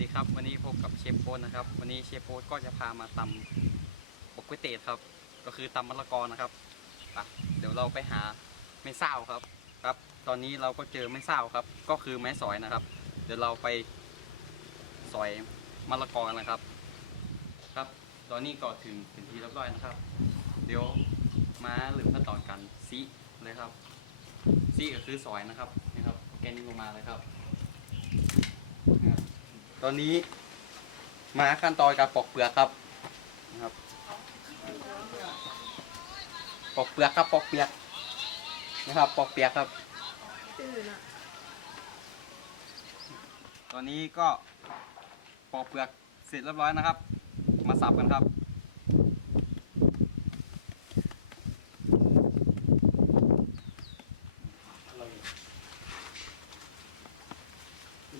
ดีครับ วันนี้พบกับเชฟโป๊ตก็จะพามาตำบกก๋วยเตี๋ยวครับ ก็คือตำมะละกอนะครับอะเดี๋ยวเราไปหาไม้เศร้าครับ ครับ ตอนนี้เราก็เจอไม้เศร้าครับ ก็คือไม้สอยนะครับ เดี๋ยวเราไปสอยมะละกอนะครับ ครับ ตอนนี้ก็ถึงเป็นที่เรียบร้อยนะครับ เดี๋ยวมาลืมขั้นตอนกันซีเลยครับซีก็คือซอยนะครับนี่ครับแกนี้ลงมาเลยครับ อนนี้มาขั้นตอนการปอกเปลือกครับนะครับ ปอกเปลือกครับปอกเปลือกนะครับ ปอกเปียกครับ ตอนนี้ก็ปอกเปลือกเสร็จเรียบร้อยนะครับ มาสับกันครับ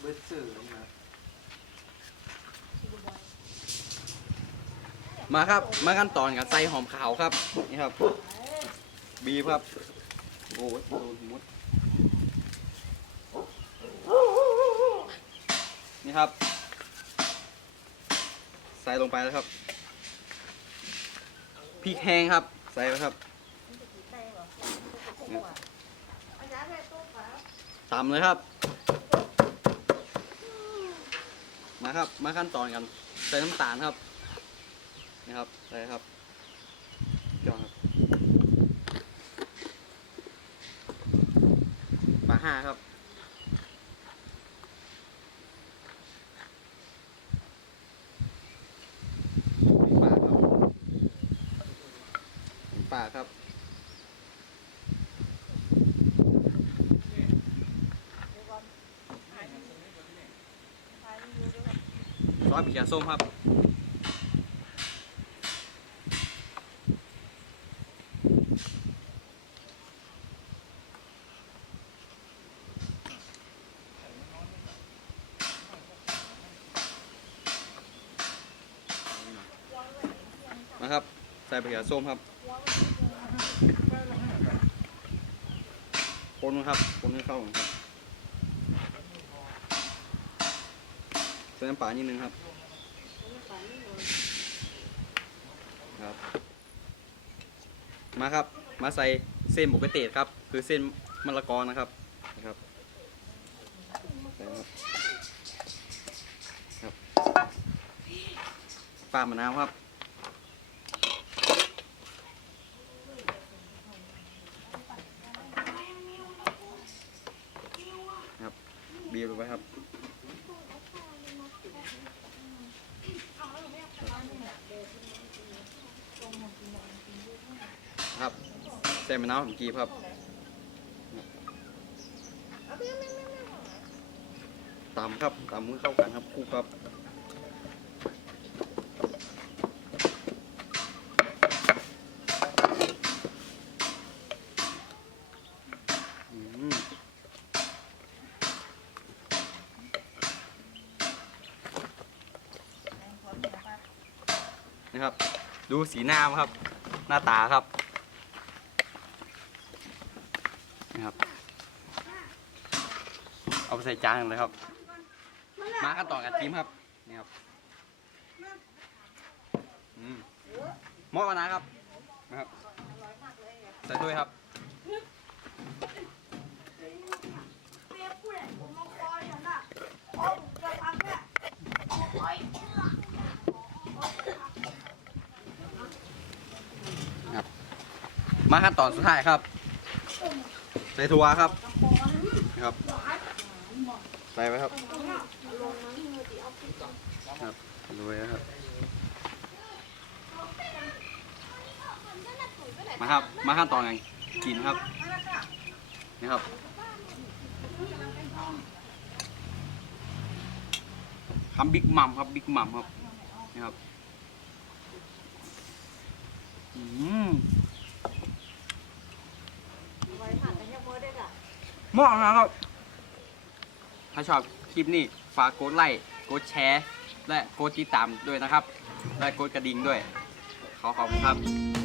เบิร์ดสื่อนะ มาครับ มาขั้นตอนกับใส่หอมขาวครับ นี่ครับ บีบครับ โอ้ยโดนมุดนี่ครับ ใส่ลงไปแล้วครับพริกแห้งครับ ใส่ไปครับตำเลยครับ มาครับ มาขั้นตอนกัน ใส่น้ำตาลครับ นี่ครับใส่ครับจองครับปลาห้าครับปลาครับปลาครับซอสพริกยาส้มครับ นะครับ ใส่พริกยาส้มครับคนครับคนให้เข้าครับใส่น้ำปลานิดนึงครับครับ มาครับ มาใส่เส้นหมูกระเตดครับ คือเส้นมะละกอนะครับนะครับครับปลามะนาวครับ บีบลงไปครับครับใส่มะนาวผมกีบครับตำครับตำมือเข้ากันครับคู่ครับ นะครับ ดูสีหน้าครับ หน้าตาครับนะครับ เอาไปใส่จานเลยครับ มาขั้นตอการจิ้มครับนี่ครับอืมหม้อกันนะครับนะครับใส่ถ้วยครับ มาขั้นตอนสุดท้ายครับ ใส่ถั่วครับนะครับ ใส่ไปครับครับโรยนะครับ มาครับ มาขั้นตอนกันกินครับนี่ครับคำบิ๊กมัมครับบิ๊กมัมครับนี่ครับอืม เหมาะนะครับ ถ้าชอบคลิปนี้ฝากกดไลค์กดแชร์ และกดติดตามด้วยนะครับ และกดกระดิ่งด้วย ขอขอบคุณครับ